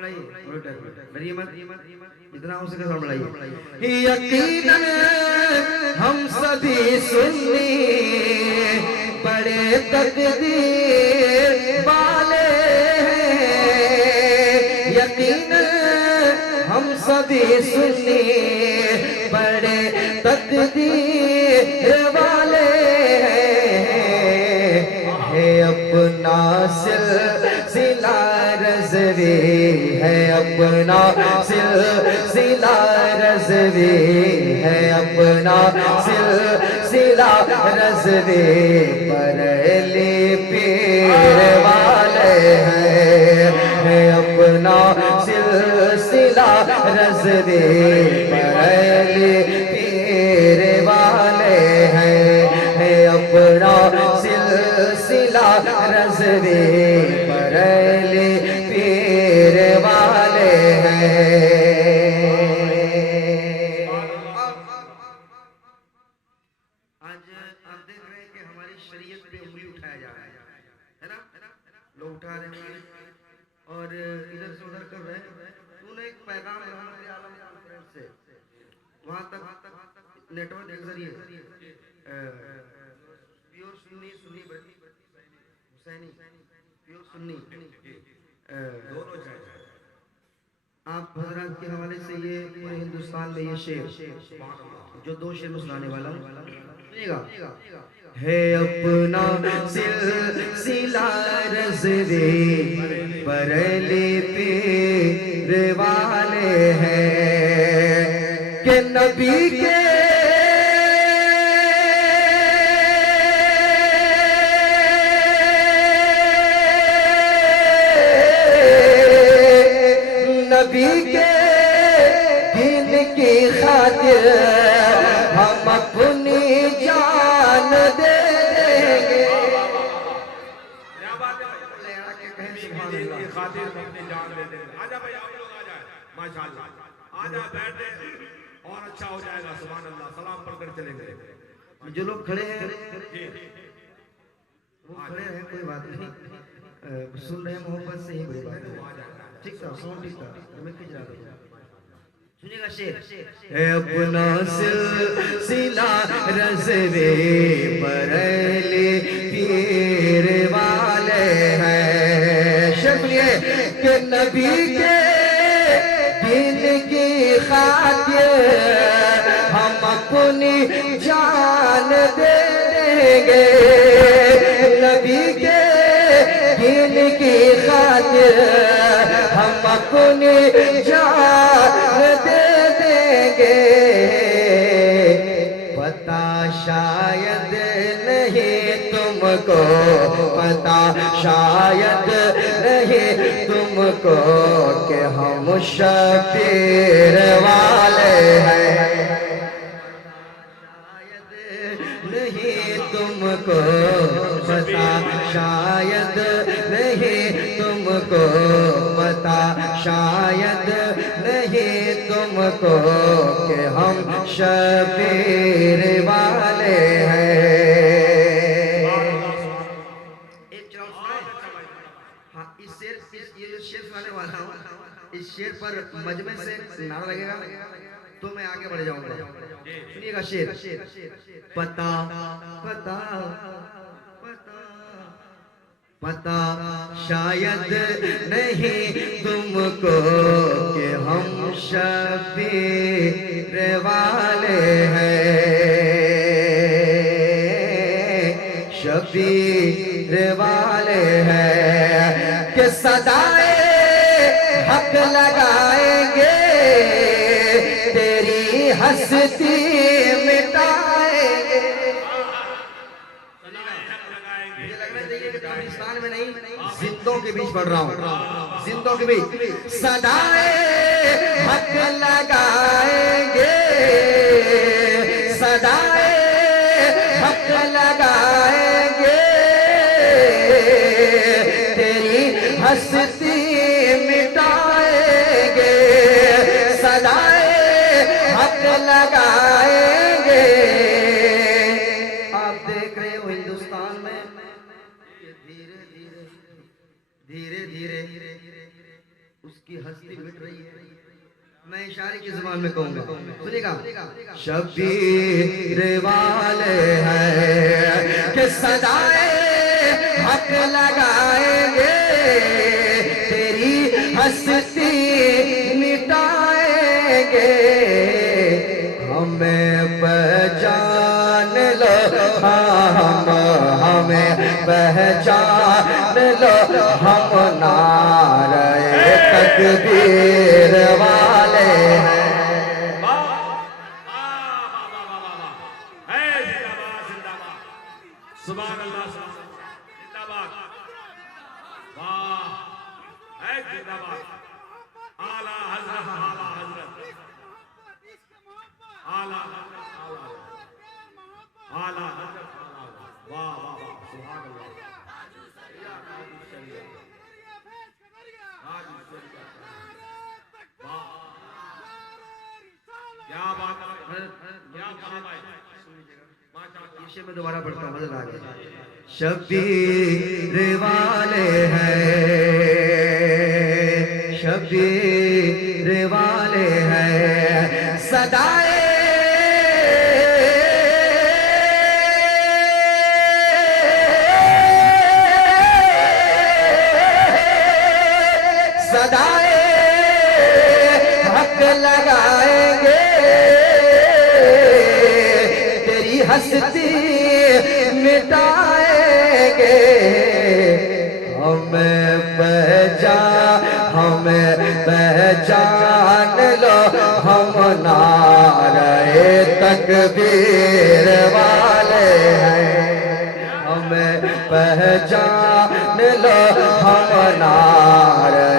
डरिए मत, जितना हो सके और बढ़ाइए। यकीनन हम सभी सुन्नी बड़े तकदीर वाले हैं, यकीनन हम सभी सुन्नी बड़े तकदीर वाले हैं, अपना सिलसिला रज़वी है, अपना सिलसिला रज़वी है, अपना सिलसिला रज़वी बरेली पीर वाले हैं, अपना सिलसिला रज़वी बरेली पीर वाले हैं, अपना सिलसिला रज़वी बरेली पीर वाले हैं। आज आप देख रहे हैं कि हमारी शरीयत पे उंगली उठाया जा रहा है ना, लोग उठा रहे हैं और इधर से उधर कर रहे हैं। तूने एक पैगाम रहमत आलम कॉन्फ्रेंस से वहां तक नेटवर्क के जरिए प्योर सुन्नी हुसैनी प्योर सुन्नी दोनों आप हजरात के हवाले से ये पूरे हिंदुस्तान में ये शेर जो दो शेर में सुनाने वाला है, अपना सिलसिला रज़वी बरेली पीर वाले हैं, कि नबी के नबी के दीन की खातिर हम अपनी जान दे देंगे। क्या बात है, खातिर अपनी जान दे देंगे। आजा भाई, आप लोग आ जाए, माशाअल्लाह आजा, बैठे और अच्छा हो जाएगा। सुभान अल्लाह, सलाम पढ़कर चलेंगे। जो लोग खड़े हैं वो खड़े हैं, कोई बात नहीं, सुन रहे हैं मोहब्बत से ही, कोई बात नहीं, ठीक था, साउंड ठीक था, मैं खिंच रहा था। सुनिएगा शेर, है अपना सिलसिला रज़वी बरेली पीर वाले हैं, शुक्रिया कि नबी के दीन की खातिर हम अपनी जान दे देंगे, नबी के दीन की खातिर हम अपनी जान दे देंगे। पता शायद नहीं तुमको, पता शायद नहीं तुमको कि हम शबीर वाले हैं, नहीं तुमको पता, शायद नहीं तुमको पता, शायद नहीं तुमको कि हम शबीर वाले हैं। हाँ, इस शेर, ये जो शेर सुनाने वाला हूँ, इस शेर पर मजमे से नारा लगेगा तो मैं आगे बढ़ जाऊंगा। सुनिएगा शेर, पता पता पता पता शायद नहीं तुमको कि हम शबीर वाले हैं, शबीर वाले हैं, कि सदाए हक लगाएंगे, तेरी हस्ती मिटाएंगे। मुझे लगना चाहिए कि कब्रिस्तान में नहीं, जिंदों के बीच पढ़ रहा हूँ, जिंदों के बीच। सदाए हक लगाएंगे, सदाए हक लगाएंगे, तेरी हस्ती मिटाएंगे, सदाए हक लगाएंगे। आप देख रहे हो हिंदुस्तान में धीरे धीरे धीरे धीरे उसकी हस्ती मिट रही है। मैं इशारे की जुबान में कहूंगा, सुनिएगा। शबीर वाले हैं कि सदाए हक लगाएंगे, तेरी हस्ती मिटाएंगे। हमें पहचान लो, हमें पहचान लो, हम नारे तकबीर वाले हैं। सुभान अल्लाह, जिंदाबाद, वाह है जिंदाबाद। आला हजरत, आला हजरत, आला आला हजरत, वाह वाह वाह, सुभान अल्लाह। क्या बात है, क्या बात है। मैं दोबारा पढ़ता हूँ, मजा आ गया। शबीर वाले हैं, शबीर वाले हैं, सदाए सदाए हक लगाएंगे, तेरी हस्ती मिटाएंगे। हमें पहचान लो, हम नारे तकबीर वाले हैं। हमें पहचान लो, हम नारे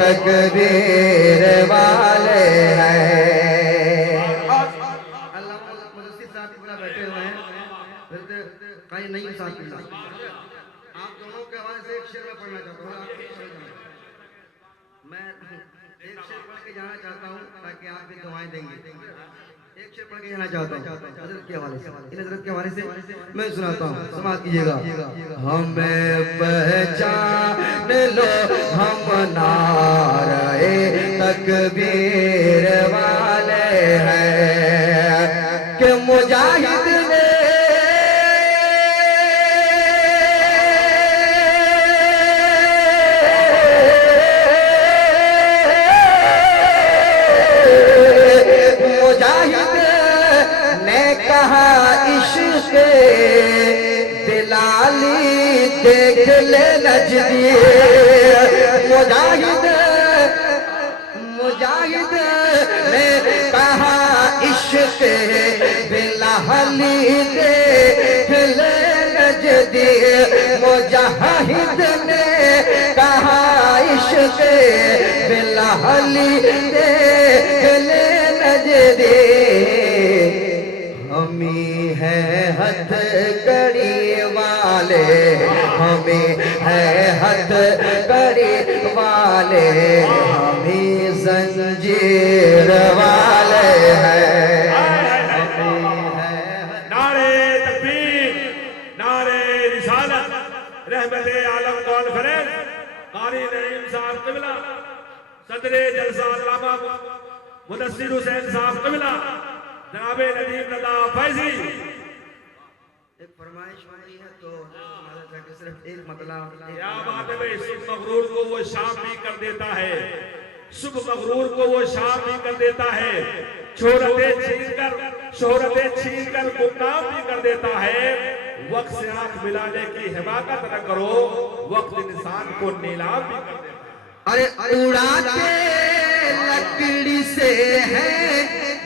तकबीर वाले हैं। बैठे हुए हैं, कहीं नहीं साथ मिला। आप दोनों के हवाले से एक शेर में पढ़ना चाहता हूँ। मैं एक शेर पढ़ के जाना चाहता हूँ ताकि आप भी दुआएं देंगे। एक शेर पढ़ के जाना चाहता हूँ हजरत के हवाले से। इन हजरत के हवाले से मैं सुनाता हूँ, समाप्त कीजिएगा। हमें पहचान लो, हम नारे तकबीर वाले हैं कि मुजाहिद ने कहा इश्क़ दिलाली देख ले नजदी। मुजाहिद ने कहा इश्क़ दिलाली देख ले नजदी। मुजाहिद ने कहा इश्क़ दिलाली देख ले नजदी। हमी है हथ कड़ी वाले, हमें है हथ कड़ी वाले, हमें जंजीर वाले हैं। नारे तकबीर, नारे रिसालत, रहमत आलम कॉन्फ्रेंस, कारी नईम साहब क़िबला, सदरे जलसा अल्लामा मुदस्सिर हुसैन साहब क़िबला, जनाबे नदीम नदा फैजी। एक फरमाइश हुई है तो सिर्फ एक मतलब। क्या बात है भाई, शुभ मगरूर को वो शाम भी कर देता है, शुभ मगरूर को वो शाम भी कर देता है। शोहरतें छीन कर गुमनाम भी कर देता है। वक्त से आंख मिलाने की हिमाकत न करो, वक्त इंसान को नीलाम भी कर देता है। अरे उड़ाते लकड़ी से है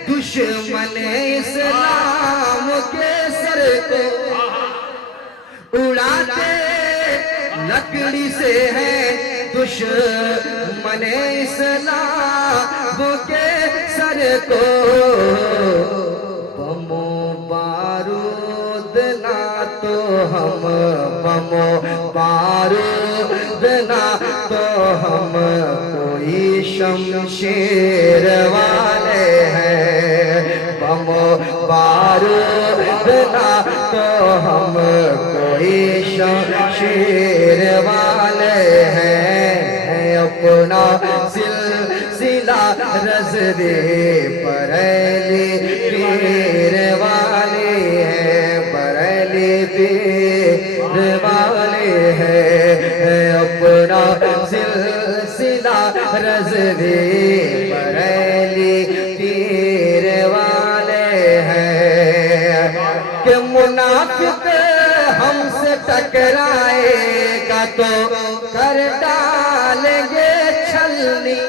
दुश्मन इस्लाम के सर को, उड़ाते लकड़ी से है दुश्मन इस्लाम के सर को। बमो बारूद ना तो हम, बमो बारूद ना तो हम कोई शमशीर वाले हैं। बमो बारूद ना तो हम कोई शमशीर वाले हैं। अपना सिलसिला रज़े बरेली पीर वाले हैं, बरेली पीर वाले हैं, अपना सिलसिला रज़े बरेली पीर वाले हैं। कि मुनाफिक हमसे टकराएगा तो कर डालेंगे छलनी,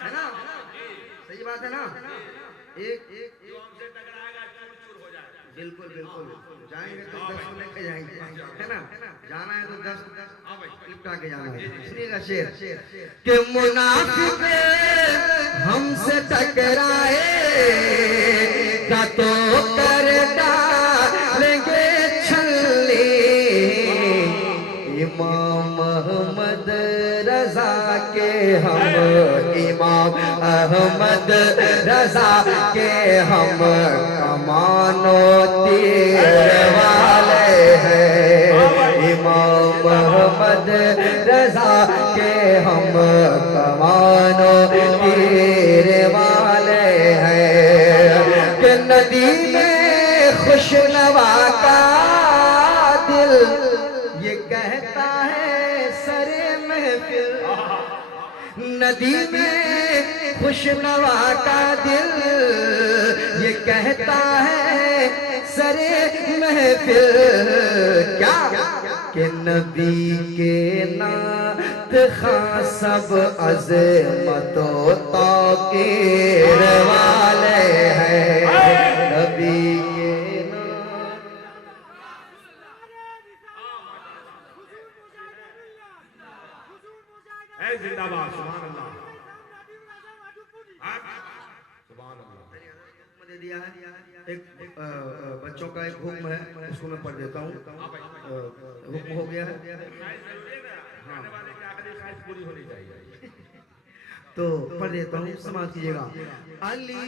है ना? सही बात है ना? एक जो हमसे टकराएगा चूर-चूर हो जाएगा। बिल्कुल बिल्कुल जाएंगे तो 10 को लेके जाएंगे, है ना? जाना है तो 10 लिपटा के जाना है। सुनिएगा शेर कि मुनाफिक हमसे टकराएगा तो कर डालेंगे छलनी। इमाम अहमद रजा के हम, इमाम अहमद रजा के हम कमानो तीर वाले हैं, इमाम अहमद रजा के हम कमानो तीर वाले हैं। कि नदी में खुशनवा का दिल ये कहता है सरे महफिल, नदी में खुशनवा का दिल ये कहता है सरे महफिल। क्या कि नबी के नात खां सब अज़मतों ताक़ीर वाले हैं, नबी के नात। ऐ जिंदाबाद, सुभान अल्लाह, सुभान अल्लाह। दे दिया है एक बच्चों का एक हुक्म है, उसको मैं पढ़ देता हूँ। हुक्म हो गया है, खाने वाले की आखिरी ख्वाहिश पूरी होनी चाहिए। तो पढ़ देता हूँ, समाज कीजिएगा। अली